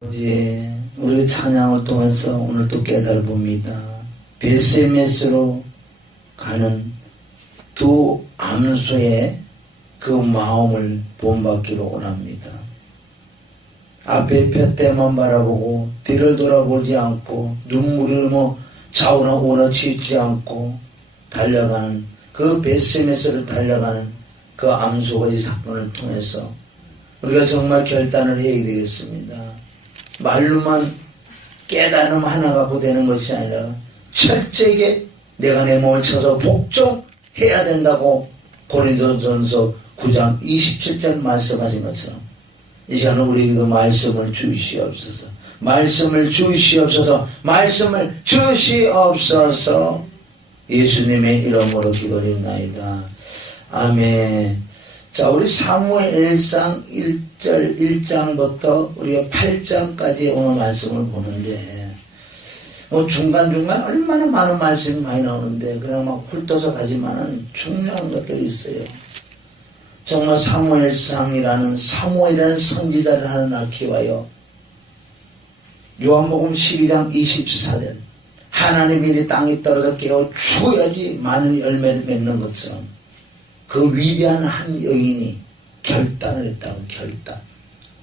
아버지, 우리 찬양을 통해서 오늘 또 깨달아봅니다. 베세메스로 가는 두 암소의 그 마음을 본받기로 원합니다. 앞에 볕대만 바라보고 뒤를 돌아보지 않고 눈물을 좌우나 우나 치지 않고 달려가는 그 베세메스를 달려가는 그 암소가 이 사건을 통해서 우리가 정말 결단을 해야 되겠습니다. 말로만 깨달음 하나 갖고 되는 것이 아니라 철저하게 내가 내 몸을 쳐서 복종해야 된다고 고린도전서 9장 27절 말씀하신 것처럼 이 시간에 우리에게도 말씀을 주시옵소서. 말씀을 주시옵소서. 말씀을 주시옵소서. 예수님의 이름으로 기도드립나이다. 아멘. 자, 우리 사무엘상 1장부터 우리가 8장까지 오늘 말씀을 보는데, 중간중간 얼마나 많은 말씀이 많이 나오는데, 그냥 막 훑어서 가지만은 중요한 것들이 있어요. 정말 사무엘이라는 선지자를 하나님 키워요. 요한복음 12장 24절. 하나님의 일이 땅에 떨어져 깨어 죽어야지 많은 열매를 맺는 것처럼 그 위대한 한 여인이 결단을 했다고. 결단.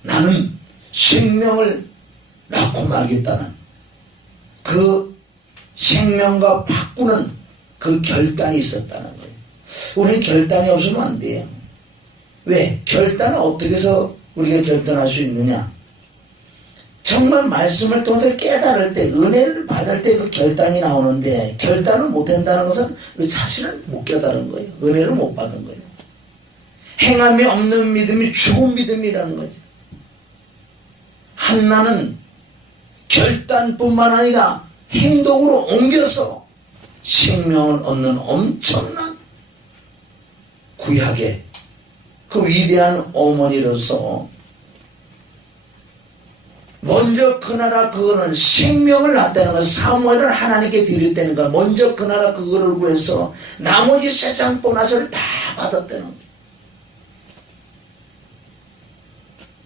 나는 생명을 낳고 말겠다는 그 생명과 바꾸는 그 결단이 있었다는 거예요. 우리는 결단이 없으면 안 돼요. 왜? 결단을 어떻게 해서 우리가 결단할 수 있느냐? 정말 말씀을 통해서 깨달을 때, 은혜를 받을 때 그 결단이 나오는데, 결단을 못 한다는 것은 그 자신을 못 깨달은 거예요. 은혜를 못 받은 거예요. 행함이 없는 믿음이 죽은 믿음이라는 거죠. 한나는 결단뿐만 아니라 행동으로 옮겨서 생명을 얻는 엄청난 구약의 그 위대한 어머니로서 먼저 그 나라 그거는 생명을 낳았다는 것, 사무엘을 하나님께 드렸다는 것, 먼저 그 나라 그거를 구해서 나머지 세상 보너스를 다 받았다는 것.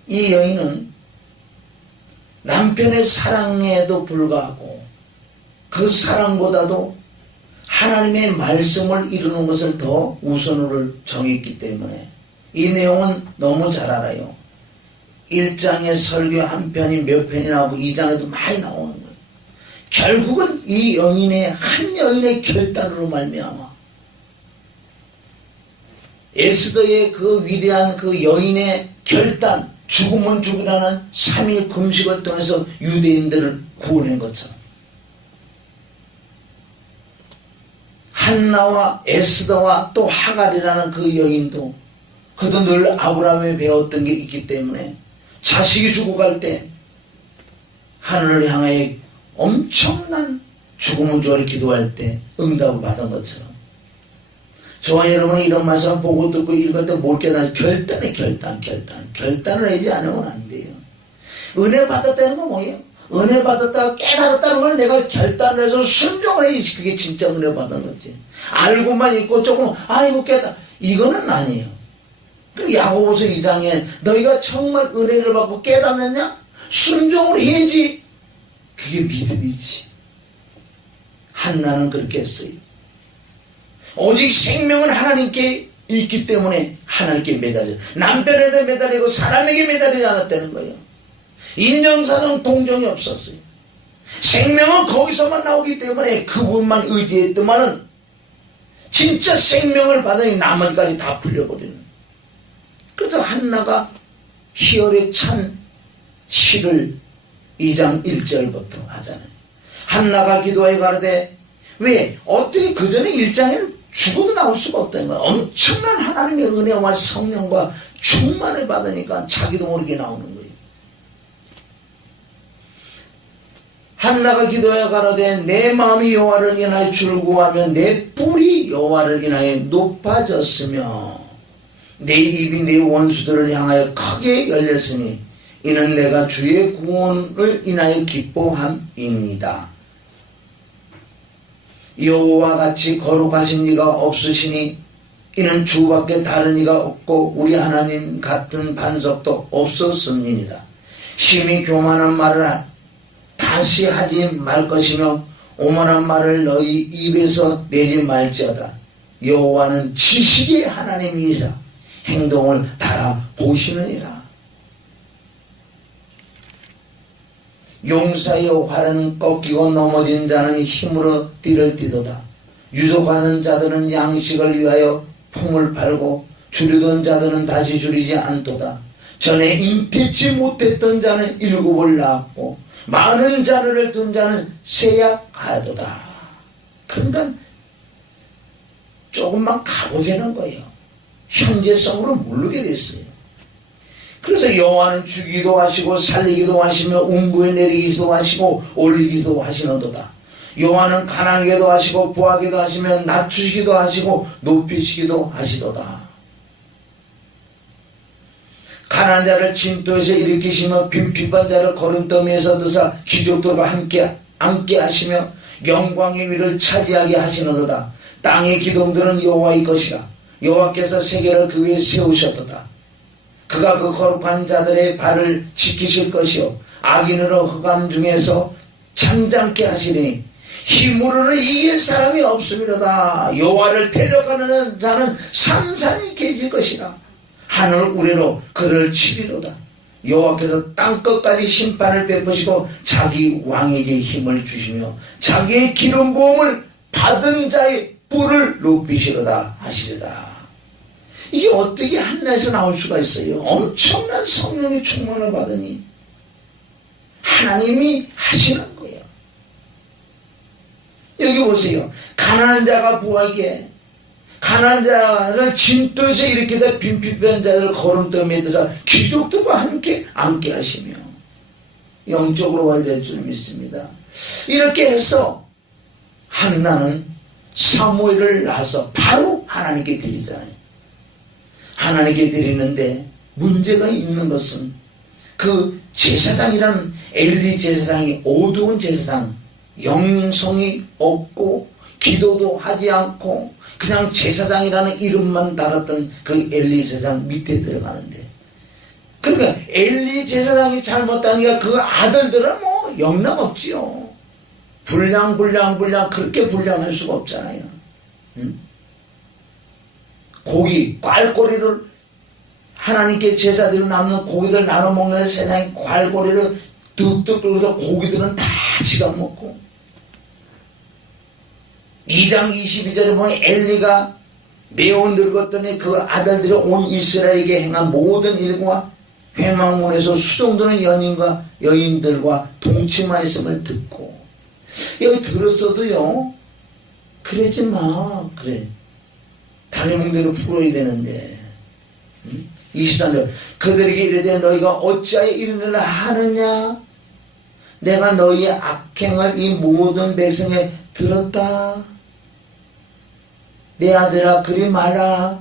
이 여인은 남편의 사랑에도 불구하고 그 사랑보다도 하나님의 말씀을 이루는 것을 더 우선으로 정했기 때문에 이 내용은 너무 잘 알아요. 1장의 설교 한 편이 몇 편이 나오고 2장에도 많이 나오는 거예요. 결국은 이 여인의 한 여인의 결단으로 말미암아 에스더의 그 위대한 그 여인의 결단, 죽으면 죽으라는 3일 금식을 통해서 유대인들을 구원한 것처럼 한나와 에스더와 또 하갈이라는 그 여인도 그도 늘 아브라함에 배웠던 게 있기 때문에 자식이 죽어갈 때 하늘을 향하여 엄청난 죽음을 주어를 기도할 때 응답을 받은 것처럼 저와 여러분이 이런 말씀을 보고 듣고 읽을 때 뭘 깨달아요? 결단을 하지 않으면 안 돼요. 은혜 받았다는 건 뭐예요? 은혜 받았다가 깨달았다는 건 내가 결단을 해서 순종을 해야지. 그게 진짜 은혜 받은 거지. 알고만 있고 조금 아이고 깨달아 이거는 아니에요. 그 야고보서 2장에 너희가 정말 은혜를 받고 깨닫느냐? 순종을 해야지. 그게 믿음이지. 한나는 그렇게 했어요. 오직 생명은 하나님께 있기 때문에 하나님께 매달려. 남편에게 매달리고 사람에게 매달리지 않았다는 거예요. 인정사정 동정이 없었어요. 생명은 거기서만 나오기 때문에 그분만 의지했더만은 진짜 생명을 받으니 나머지까지 다 풀려버리는. 그래서 한나가 희열에 찬 시를 2장 1절부터 하잖아요. 한나가 기도하여 가로되 왜? 어떻게 그 전에 1장에는 죽어도 나올 수가 없다는 거야. 엄청난 하나님의 은혜와 성령과 충만을 받으니까 자기도 모르게 나오는 거예요. 한나가 기도하여 가로되 내 마음이 여호와를 인하여 즐거워하며 내 뿔이 여호와를 인하여 높아졌으며 내 입이 내 원수들을 향하여 크게 열렸으니 이는 내가 주의 구원을 인하여 기뻐함이니이다. 여호와 같이 거룩하신 이가 없으시니 이는 주밖에 다른 이가 없고 우리 하나님 같은 반석도 없었음이니이다. 심히 교만한 말을 다시 하지 말 것이며 오만한 말을 너희 입에서 내지 말지어다. 여호와는 지식의 하나님이시라. 행동을 달아보시느니라. 용사의 활은 꺾이고 넘어진 자는 힘으로 띠를 띠도다. 유족하는 자들은 양식을 위하여 품을 팔고 줄이던 자들은 다시 줄이지 않도다. 전에 잉태치 못했던 자는 일곱을 낳았고 많은 자녀를 둔 자는 세약하도다. 그러니까 조금만 가보자는 거예요. 현재성으로 모르게 됐어요. 그래서 여호와는 주기도 하시고 살리기도 하시며 음부에 내리기도 하시고 올리기도 하시는도다. 여호와는 가난하게도 하시고 부하게도 하시며 낮추시기도 하시고 높이시기도 하시도다. 가난한 자를 진토에서 일으키시며 빈핍한 자를 거름더미에서 드사 귀족들과 함께 앉게 하시며 영광의 위를 차지하게 하시는도다. 땅의 기둥들은 여호와의 것이라. 여호와께서 세계를 그 위에 세우셨도다. 그가 그 거룩한 자들의 발을 지키실 것이요 악인으로 흑암 중에서 잠잠게 하시니 힘으로는 이길 사람이 없음이로다. 여호와를 대적하는 자는 산산이 깨질 것이라. 하늘 우레로 그들을 치리로다. 여호와께서 땅끝까지 심판을 베푸시고 자기 왕에게 힘을 주시며 자기의 기름 부음을 받은 자의 뿔을 높이시로다 하시리다. 이게 어떻게 한나에서 나올 수가 있어요? 엄청난 성령의 충만을 받으니 하나님이 하시는 거예요. 여기 보세요. 가난한 자가 부하게, 가난한 자를 진도에서 일으켜서 빈핍한 자를 거름더미에 드사 귀족들과 함께 앉게 하시며 영적으로 와야 될 줄 믿습니다. 이렇게 해서 한나는 사무엘을 낳아서 바로 하나님께 드리잖아요. 하나님께 드리는데 문제가 있는 것은 그 제사장이라는 엘리 제사장이 어두운 제사장, 영성이 없고 기도도 하지 않고 그냥 제사장이라는 이름만 달았던 그 엘리 제사장 밑에 들어가는데, 그러니까 엘리 제사장이 잘못하니까 그 아들들은 뭐 영락없지요. 불량 그렇게 불량할 수가 없잖아요. 응? 고기, 꽐꼬리를 하나님께 제사드리고 남는 고기들 나눠 먹는 세상에 꽐꼬리를 뚝뚝 끓여서 고기들은 다 지가 먹고, 2장 22절에 보면 엘리가 매우 늙었더니 그 아들들이 온 이스라엘에게 행한 모든 일과 회막문에서 수종드는 연인과 여인들과 동침하였음을 듣고, 여기 들었어도요 그러지 마. 그래, 다른 몽대로 풀어야 되는데. 23절 그들에게 이르되 너희가 어찌하여 이런 일을 하느냐? 내가 너희의 악행을 이 모든 백성에 들었다. 내 아들아 그리 말라.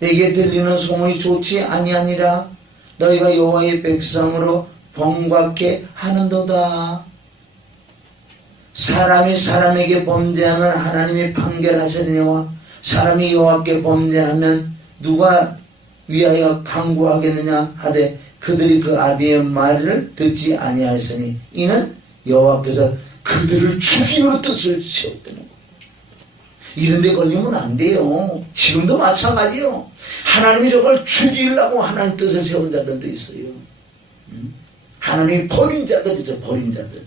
내게 들리는 소문이 좋지 아니하니라. 너희가 여호와의 백성으로 번곽케 하는도다. 사람이 사람에게 범죄하면 하나님이 판결하시느니와 사람이 여호와께 범죄하면 누가 위하여 강구하겠느냐 하되 그들이 그 아비의 말을 듣지 아니하였으니 이는 여호와께서 그들을 죽이기로 뜻을 세웠다는 거예요. 이런 데 걸리면 안 돼요. 지금도 마찬가지요. 하나님이 저걸 죽이려고 하나님 뜻을 세운 자들도 있어요. 하나님이 버린 자들 있어요. 버린 자들.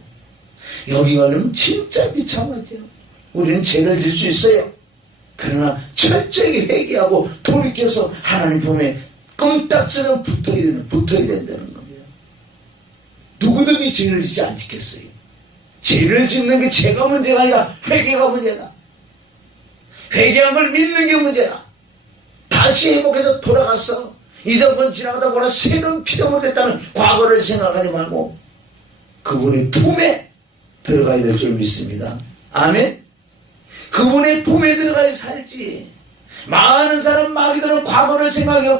여기 걸리면 진짜 비참하죠. 우리는 죄를 질 수 있어요. 그러나 철저히 회개하고 돌이켜서 하나님 품에 껌딱지는 붙어야 된다는 겁니다. 누구든지 죄를 짓지 않겠어요. 죄를 짓는 게 죄가 문제가 아니라 회개가 문제다. 회개한 걸 믿는 게 문제다. 다시 회복해서 돌아가서 이전번 지나가다 보나 새로운 피조물이 됐다는 과거를 생각하지 말고 그분의 품에 들어가야 될 줄 믿습니다. 아멘. 그분의 품에 들어가야 살지. 많은 사람 마귀들은 과거를 생각해요.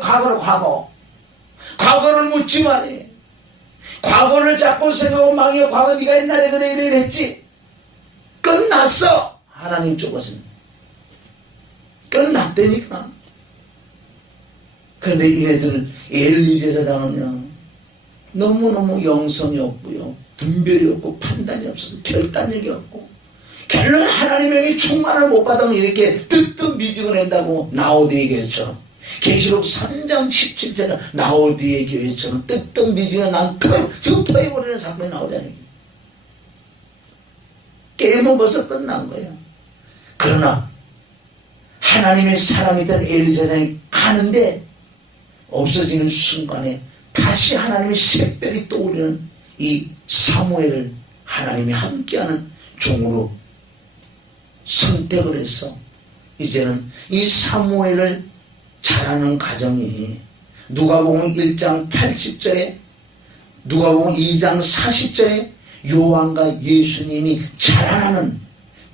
과거를 묻지 말해. 과거를 자꾸 생각하고 마귀가 과거 네가 옛날에 그래 이래 했지. 끝났어. 하나님 쪽에서는 끝났다니까. 그런데 얘네들 엘리 제사장은요 너무너무 영성이 없고요, 분별이 없고 판단이 없어서 결단력이 없고, 결론 하나님에게 충만을 못 받으면 이렇게 뜨뜻미지근을 한다고 나오디의 교회처럼, 계시록 3장 17절에 나오디의 교회처럼 뜨뜻미지근 지금 터해버리는 사건이 나오잖아요. 게임은 벌써 끝난 거예요. 그러나 하나님의 사람이던 엘리사장이 가는데 없어지는 순간에 다시 하나님의 샛별이 떠오르는 이 사무엘을 하나님이 함께하는 종으로 선택을 해서 이제는 이 사무엘을 자라는 과정이 누가복음 1장 80절에 누가복음 2장 40절에 요한과 예수님이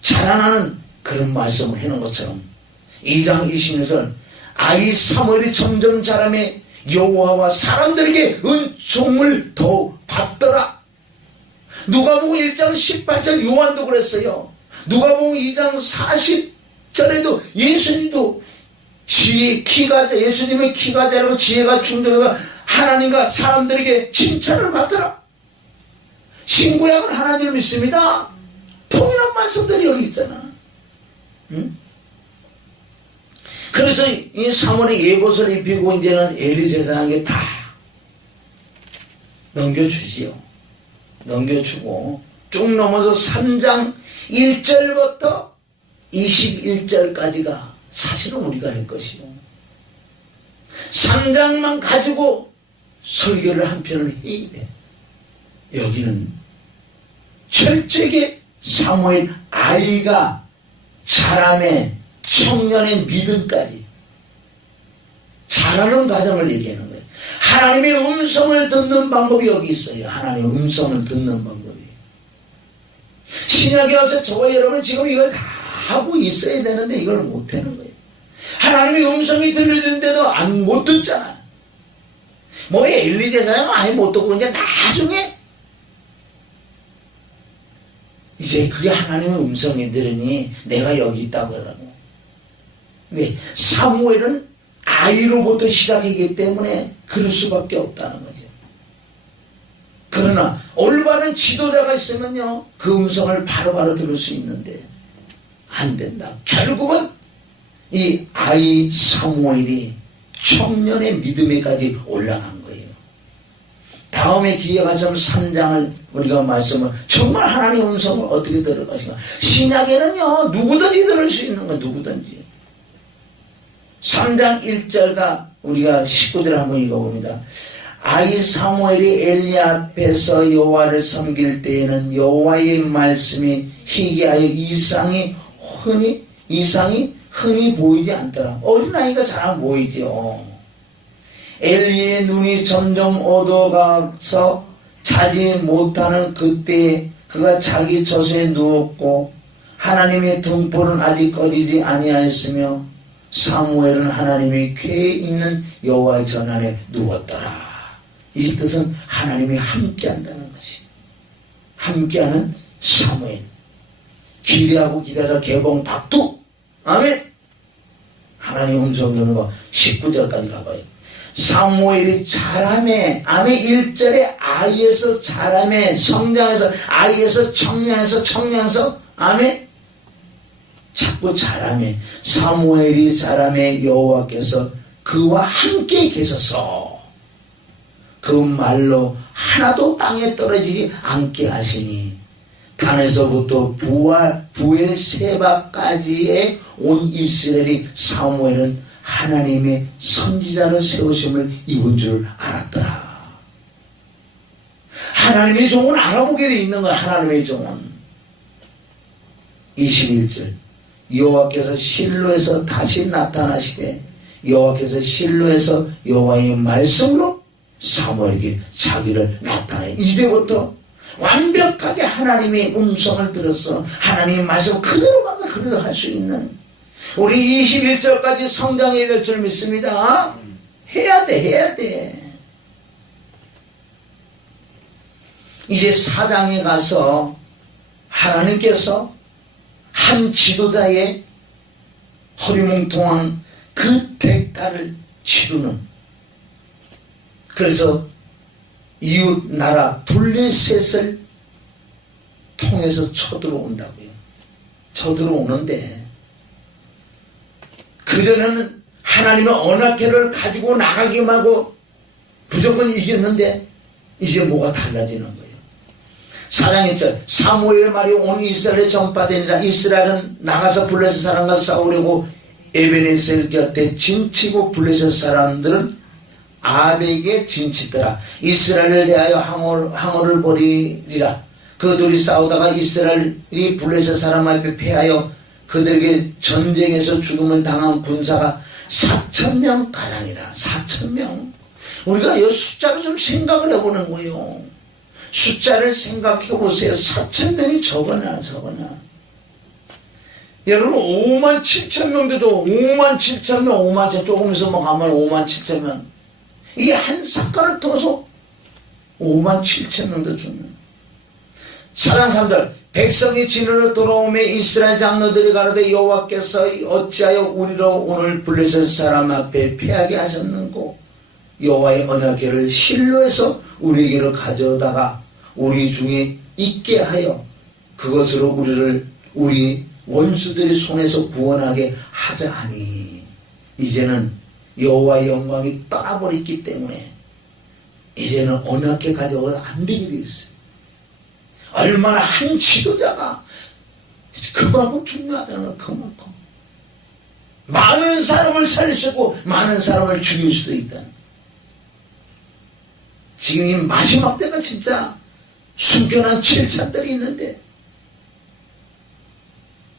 자라나는 그런 말씀을 해놓은 것처럼 2장 26절 아이 사무엘이 점점 자라매 여호와와 사람들에게 은총을 더 받더라. 누가복음 1장 18절 요한도 그랬어요. 누가복음 2장 40절에도 예수님도 예수님의 키가 자라고 지혜가 충족해서 하나님과 사람들에게 칭찬을 받더라. 신구약은 하나님을 믿습니다. 통일한 말씀들이 여기 있잖아. 응? 그래서 이 사무엘이 예봇을 입히고 이제는 엘리 제사장에게 다 넘겨주지요. 넘겨주고 쭉 넘어서 3장 1절부터 21절까지가 사실은 우리가 할 것이요. 3장만 가지고 설교를 한 편을 해야 돼. 여기는 철저하게 사무엘 아이가 자라매 청년의 믿음까지 자라는 과정을 얘기하는 거예요. 하나님의 음성을 듣는 방법이 여기 있어요. 하나님의 음성을 듣는 방법이. 신약에 와서 저와 여러분 지금 이걸 다 하고 있어야 되는데 이걸 못하는 거예요. 하나님의 음성이 들려주는데도 못 듣잖아. 뭐 엘리 제사장은 아예 못 듣고 이제 나중에 이제 그게 하나님의 음성이 들으니 내가 여기 있다고 하라고. 왜? 사무엘은 아이로부터 시작이기 때문에 그럴 수밖에 없다는 거죠. 그러나 올바른 지도자가 있으면요 그 음성을 바로바로 들을 수 있는데 안 된다. 결국은 이 아이 사무엘이 청년의 믿음에까지 올라간 거예요. 다음에 기회가 있으면 3장을 우리가 말씀을 정말 하나님의 음성을 어떻게 들을 것인가. 신약에는요 누구든지 들을 수 있는 거 누구든지. 3장 1절과 우리가 19절을 한번 읽어봅니다. 아이 사무엘이 엘리 앞에서 여호와를 섬길 때에는 여호와의 말씀이 희귀하여 이상이 흔히 보이지 않더라. 어린아이가 잘 안 보이죠. 엘리의 눈이 점점 어두워가서 자지 못하는 그때 그가 자기 처소에 누웠고 하나님의 등불은 아직 꺼지지 아니하였으며 사무엘은 하나님이 궤에 있는 여호와의 전 안에 누웠더라. 이 뜻은 하나님이 함께한다는 것이. 함께하는 사무엘. 기대하고 기다려 개봉 박두. 아멘. 하나님 음성 듣는 거 19절까지 가봐요. 사무엘이 자라매. 아멘. 1절에 아이에서 자라매. 성장해서 아이에서 청년해서 아멘. 자꾸 자라매. 사무엘이 자라매 여호와께서 그와 함께 계셔서 그 말로 하나도 땅에 떨어지지 않게 하시니 단에서부터 부엘세바까지의 온 이스라엘이 사무엘은 하나님의 선지자를 세우심을 입은 줄 알았더라. 하나님의 종은 알아보게 돼 있는 거야. 하나님의 종은. 21절 여호와께서 실로에서 다시 나타나시되 여호와께서 실로에서 여호와의 말씀으로 사무엘에게 자기를 나타내. 이제부터 완벽하게 하나님의 음성을 들어서 하나님의 말씀 그대로 할 수 있는 우리 21절까지 성장해야 될 줄 믿습니다. 해야 돼. 이제 4장에 가서 하나님께서 한 지도자의 허리몽통한 그 대가를 치르는. 그래서 이웃 나라 블레셋을 통해서 쳐들어온다고요. 쳐들어오는데 그전에는 하나님의 언약궤를 가지고 나가기만 하고 무조건 이겼는데 이제 뭐가 달라지는 거예요. 4장 1절 사무엘의 말이 온 이스라엘에 전파되니라. 이스라엘은 나가서 블레셋 사람과 싸우려고 에베네셀 곁에 진치고 블레셋 사람들은 아벡에 진치더라. 이스라엘을 대하여 항오를 벌이리라. 그들이 싸우다가 이스라엘이 블레셋 사람 앞에 패하여 그들에게 전쟁에서 죽음을 당한 군사가 4,000명 가량이라. 4,000명. 우리가 이 숫자를 좀 생각을 해보는 거예요. 숫자를 생각해 보세요. 4,000명이 적어나. 여러분 57,000명도 줘. 57,000명, 57,000명 조금 있으면 가면 57,000명. 이게 한 사건을 통해서 57,000명도 죽는. 4장 3절 백성이 진으로 돌아오며 이스라엘 장로들이 가로되 여호와께서 어찌하여 우리로 오늘 블레셋 사람 앞에 패하게 하셨는고 여호와의 언약궤를 실로에서 우리에게로 가져다가 우리 중에 있게 하여 그것으로 우리를 우리 원수들의 손에서 구원하게 하자 하니. 이제는 여호와의 영광이 떠나버렸기 때문에 이제는 언약궤 가져가 안 되게 돼 있어요. 얼마나 한 지도자가 그만큼 중요하다는 걸 그만큼 많은 사람을 살릴 수 있고 많은 사람을 죽일 수도 있다는. 지금 이 마지막 때가 진짜 숨겨난 7찬들이 있는데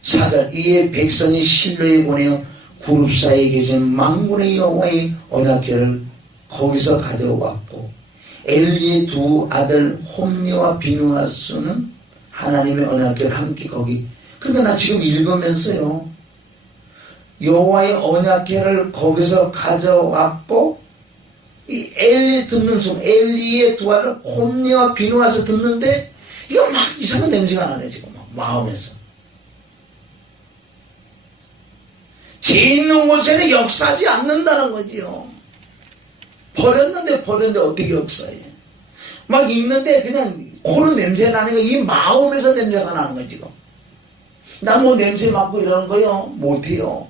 4절 이에 백성이 실로에 보내어 그룹 사이에 계신 만군의 여호와의 언약궤를 거기서 가져왔고 엘리의 두 아들 홈니와 비누하스는 하나님의 언약궤를 함께 거기. 그러니까 나 지금 읽으면서요 여호와의 언약궤를 거기서 가져왔고 이 엘리 듣는 순간 엘리의 두 아들 홈니와 비누하스 듣는데 이거 막 이상한 냄새가 나네. 지금 막 마음에서 죄 있는 곳에는 역사하지 않는다는 거지요. 버렸는데 어떻게 역사해. 막 있는데 그냥 코로 냄새 나는 거 이 마음에서 냄새가 나는 거야 지금. 나 뭐 냄새 맡고 이러는 거요? 못해요.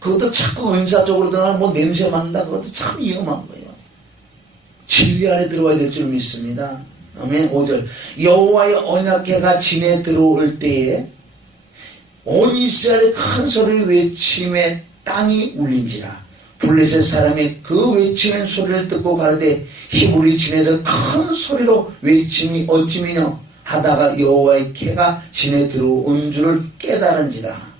그것도 자꾸 은사 쪽으로 들어가면 뭐 냄새 맡는다. 그것도 참 위험한 거예요. 진리 안에 들어와야 될 줄 믿습니다. 아멘. 5절 여호와의 언약궤가 진에 들어올 때에 온 이스라엘의 큰 소리를 외침에 땅이 울린지라. 블레셋 사람이 그 외치는 소리를 듣고 가로되 히브리 진에서 큰 소리로 외침이 어찌미뇨 하다가 여호와의 궤가 진에 들어온 줄을 깨달은지라.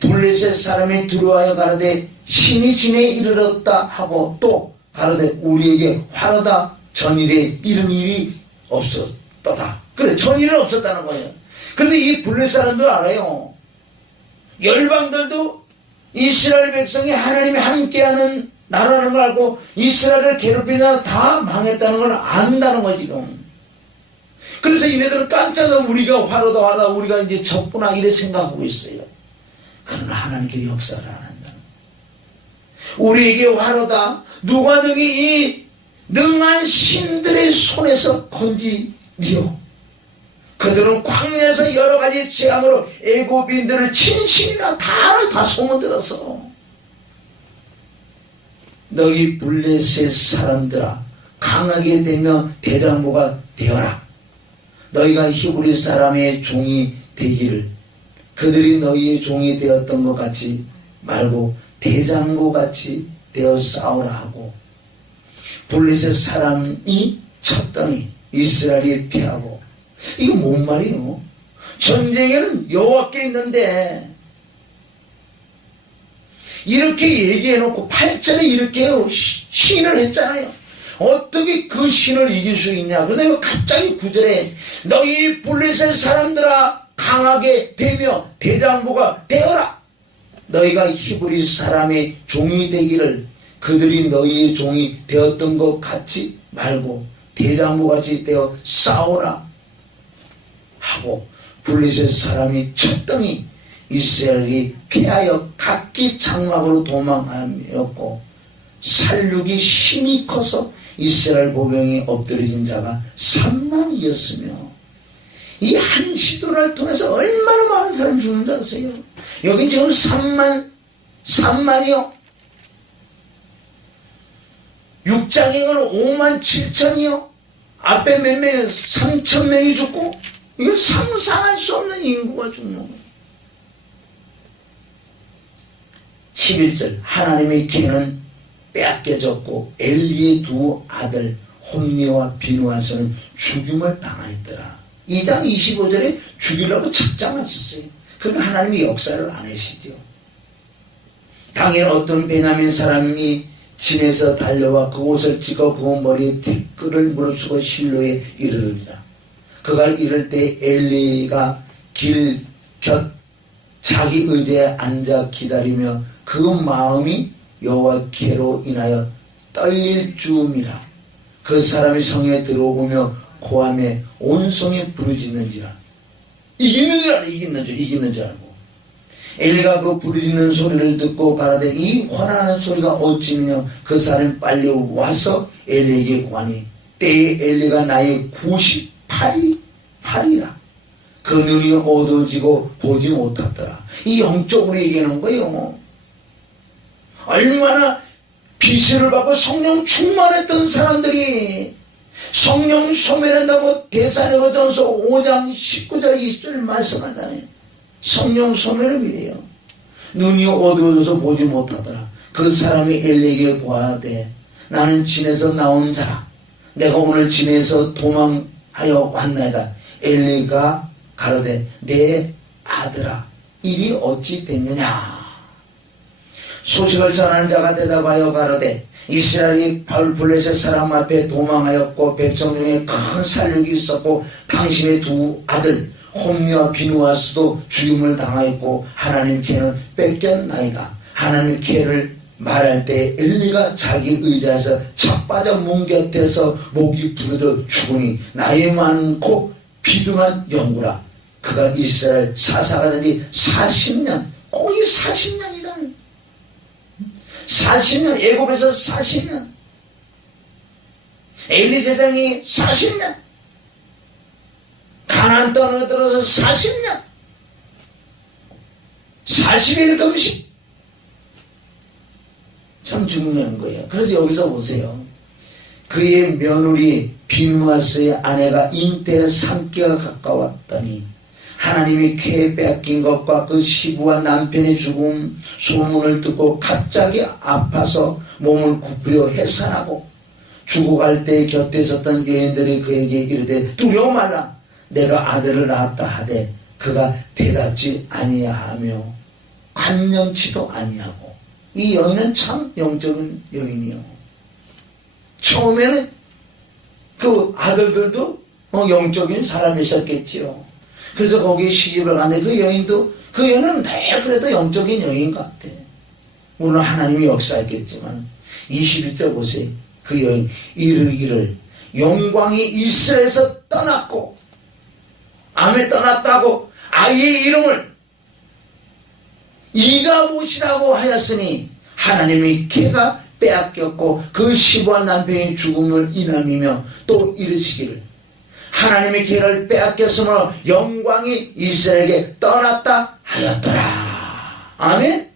블레셋 사람이 두려워하여 가로되 신이 진에 이르렀다 하고 또 가로되 우리에게 화로다 전일에 이런 일이 없었다. 그래 전일은 없었다는 거예요. 근데 이 블레셋 사람들 알아요. 열방들도 이스라엘 백성이 하나님이 함께하는 나라는 걸 알고 이스라엘을 괴롭히나 다 망했다는 걸 안다는 거지 지금. 그래서 이네들은 깜짝 놀라 우리가 화로다 우리가 이제 적구나 이래 생각하고 있어요. 그러나 하나님께서 역사를 안 한다는 거예요. 우리에게 화로다. 누가 능히 이 능한 신들의 손에서 건지리요. 그들은 광야에서 여러 가지 재앙으로 애굽인들을 친신이나 다 소문들어서 너희 블레셋 사람들아 강하게 되며 대장부가 되어라. 너희가 히브리 사람의 종이 되기를 그들이 너희의 종이 되었던 것 같이 말고 대장부 같이 되어 싸우라 하고 블레셋 사람이 쳤더니 이스라엘이 패하고. 이거 뭔 말이에요? 전쟁에는 여호와께 있는데 이렇게 얘기해놓고 8절에 이렇게 시인을 했잖아요. 어떻게 그 신을 이길 수 있냐. 그런데 갑자기 9절에 너희 블레셋 사람들아 강하게 되며 대장부가 되어라. 너희가 히브리 사람의 종이 되기를 그들이 너희의 종이 되었던 것 같이 말고 대장부같이 되어 싸우라 하고 블레셋 사람이 쳤더니 이스라엘이 피하여 각기 장막으로 도망하였고 살육이 힘이 커서 이스라엘 보병이 엎드려진 자가 3만이었으며 이 한 시도를 통해서 얼마나 많은 사람이 죽는 줄 아세요? 여기 지금 3만이요. 6장행은 5만 7천이요. 앞에 몇 명이 3천 명이 죽고 이건 상상할 수 없는 인구가 죽는 거예요. 11절 하나님의 기회는 빼앗겨졌고 엘리의 두 아들 홈리와 비누아서는 죽임을 당하였더라. 2장 25절에 죽이려고 작정했었어요. 그러나 하나님이 역사를 안 하시죠. 당일 어떤 베냐민 사람이 진에서 달려와 그 옷을 찍어 그 머리에 티끌을 물어주고 실로에 이르르리라. 그가 이럴 때 엘리가 길 곁 자기 의자에 앉아 기다리며 그 마음이 여호와께로 인하여 떨릴 즈음이라. 그 사람이 성에 들어오며 고함에 온 성에 부르짖는지라. 이기는 줄 알고 엘리가 그 부르짖는 소리를 듣고 가라되 이 화나는 소리가 어찌미냐. 그 사람이 빨리 와서 엘리에게 고하니 때에 엘리가 나이 98이라. 그 눈이 어두워지고 보지 못하더라. 이 영적으로 얘기하는 거예요. 얼마나 비수를 받고 성령 충만했던 사람들이 성령 소멸한다고 데살로니가전서 5장 19절 20절 말씀하잖아요. 성령 소멸을 이래요. 눈이 어두워져서 보지 못하더라. 그 사람이 엘리에게 고하되 나는 진에서 나온 자라. 내가 오늘 진에서 도망하여 왔나이다. 엘리가 가로되 내 아들아 일이 어찌 됐느냐. 소식을 전하는 자가 대답하여 가로되 이스라엘이 블레셋 사람 앞에 도망하였고 백성 중에 큰 살육이 있었고 당신의 두 아들 홈리와 비누아스도 죽임을 당하였고 하나님께는 뺏겼나이다. 하나님께를 말할 때 엘리가 자기 의자에서 자빠져 문 곁에서 목이 부러져 죽으니 나이 많고 비둔한 영구라. 그가 이스라엘 사사가 된 지 40년 거의 40년이라는 40년 애굽에서 40년 엘리 제사장이 40년 가나안 땅에 들어서 40년 40일 금식 참 중요한 거예요. 그래서 여기서 보세요. 그의 며느리 비누아스의 아내가 잉태에 3개가 가까웠더니 하나님이 쾌 뺏긴 것과 그 시부와 남편의 죽음 소문을 듣고 갑자기 아파서 몸을 굽으려 해산하고 죽어갈 때 곁에 있었던 여인들이 그에게 이르되 두려워 말라. 내가 아들을 낳았다 하되 그가 대답지 아니하며 관념치도 아니하고. 이 여인은 참 영적인 여인이요. 처음에는 그 아들들도 영적인 사람이 있었겠지요. 그래서 거기에 시집을 갔는데 그 여인은 늘 그래도 영적인 여인 같아. 물론 하나님이 역사했겠지만 21절 보세요. 그 여인 이르기를 영광이 이스라엘에서 떠났고 암에 떠났다고 아이의 이름을 이가봇이라고 하였으니 하나님의 쾌가 빼앗겼고 그 시부한 남편의 죽음을 인함이며 또 이르시기를 하나님의 기회를 빼앗겼으므로 영광이 이스라엘에게 떠났다 하였더라. 아멘.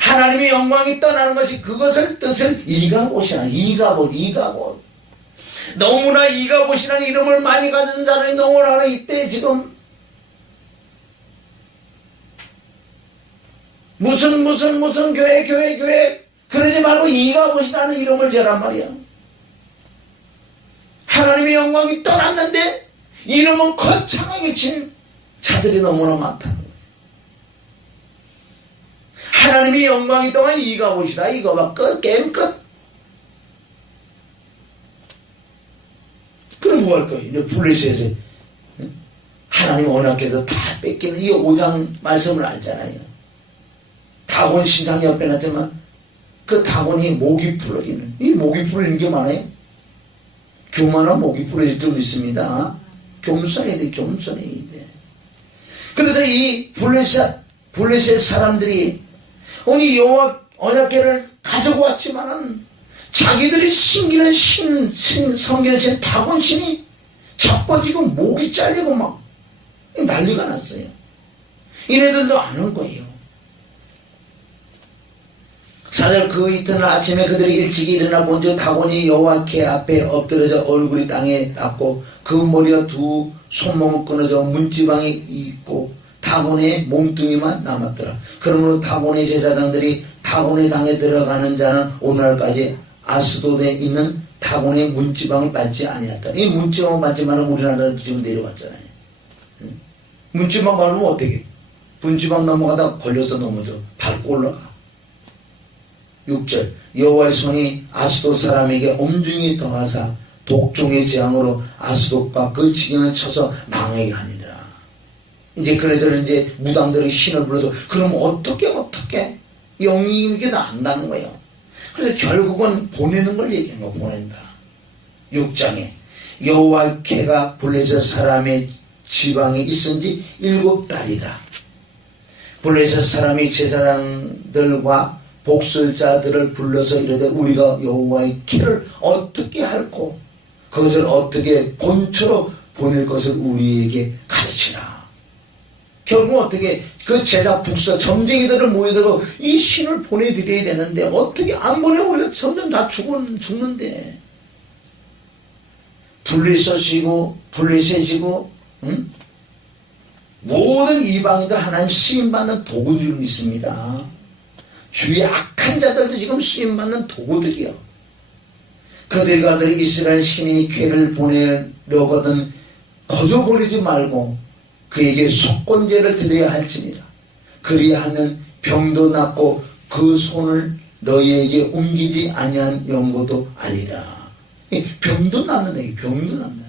하나님의 영광이 떠나는 것이 그것을 뜻을 이가봇이라. 이가봇 너무나 이가봇이라는 이름을 많이 가진 자는 너무나 이때 지금 무슨 교회 그러지 말고 이가봇이라는 이름을 제란 말이야. 하나님의 영광이 떠났는데 이름은 거창하게 친 자들이 너무나 많다는 거예요. 하나님의 영광이 떠난 이가봇이다. 이거 봐. 게임 끝. 그럼 뭐 할 거예요? 이제 블레셋에서 하나님 원하께도 다 뺏기는 이 5장 말씀을 알잖아요. 다곤 신상 옆에 놨지만 그 다곤이 목이 부러지는, 이 목이 부러지는 게 많아요. 교만한 목이 부러질 줄 있습니다. 겸손해야 돼. 그래서 이 블레셋 사람들이 오늘 여호와 언약궤를 가지고 왔지만은 자기들이 섬기는 신 다곤신이 자빠지고 목이 잘리고 막 난리가 났어요. 이네들도 아는 거예요. 사절 그 이튿날 아침에 그들이 일찍 일어나 본즉 다곤이 여호와께 앞에 엎드려져 얼굴이 땅에 닿고 그 머리와 두 손목은 끊어져 문지방에 있고 다곤의 몸뚱이만 남았더라. 그러므로 다곤의 제사장들이 다곤의 당에 들어가는 자는 오늘까지 아스돗에 있는 다곤의 문지방을 밟지 아니했다. 이 문지방을 밟지 말면 우리나라도 지금 내려왔잖아요. 문지방 밟으면 어떻게? 문지방 넘어가다 걸려서 넘어져 밟고 올라가. 6절 여호와의 손이 아스돗 사람에게 엄중히 더하사 독종의 재앙으로 아스돗과 그 지경을 쳐서 망하게 하니라. 이제 그네들은 이제 무당들의 신을 불러서 그럼 어떻게 영이 이게 난다는 거예요. 그래서 결국은 보내는 걸 얘기한 거 보낸다. 6장에 여호와께가 블레셋 사람의 지방에 있은 지 7달이라. 블레셋 사람이 제사장들과 복술자들을 불러서 이르되 우리가 여호와의 길을 어떻게 할꼬 그것을 어떻게 본초로 보낼 것을 우리에게 가르치라. 결국 어떻게 그 제사 북서 점쟁이들을 모여들어 이 신을 보내드려야 되는데 어떻게 안 보내고 우리가 점점 다 죽는데 블레셋이고 응? 모든 이방인도 하나님 쓰임받는 도구인 줄 믿습니다. 주위에 악한 자들도 지금 쓰임받는 도구들이요. 그들이 이스라엘 신이 궤를 보내려거든 거저 보내지 말고 그에게 속건제를 드려야 할지니라. 그리하면 병도 낫고 그 손을 너희에게 옮기지 아니한 연고도 아니라. 병도 낫는다. 병도 낫는다.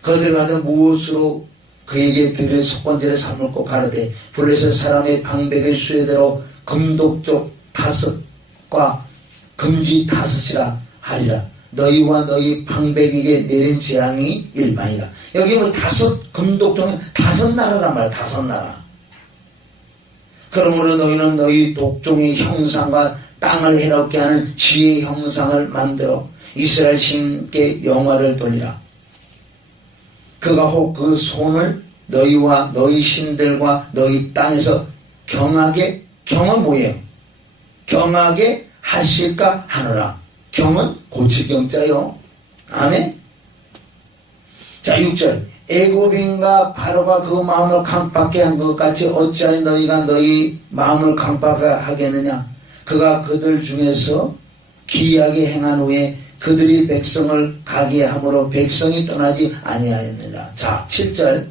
그들이 무엇으로 그에게 드릴 속건제를 삼을고 가르되 블레셋 사람의 방백의 수혜대로 금독족 5과 금지 5이라 하리라. 너희와 너희 방백에게 내린 재앙이 일반이다. 여기 뭐 5 금독종은 5 나라란 말이야. 5 나라. 그러므로 너희는 너희 독종의 형상과 땅을 해롭게 하는 지혜의 형상을 만들어 이스라엘 신께 영화를 돌리라. 그가 혹 그 손을 너희와 너희 신들과 너희 땅에서 경하게 뭐예요? 경하게 하실까 하노라. 경은 고칠경자요. 아멘. 자 6절 애굽인과 바로가 그 마음을 강팍하게 한 것 같이 어찌하여 너희가 너희 마음을 강팍하게 하겠느냐. 그가 그들 중에서 기이하게 행한 후에 그들이 백성을 가게 함으로 백성이 떠나지 아니하였느니라. 자 7절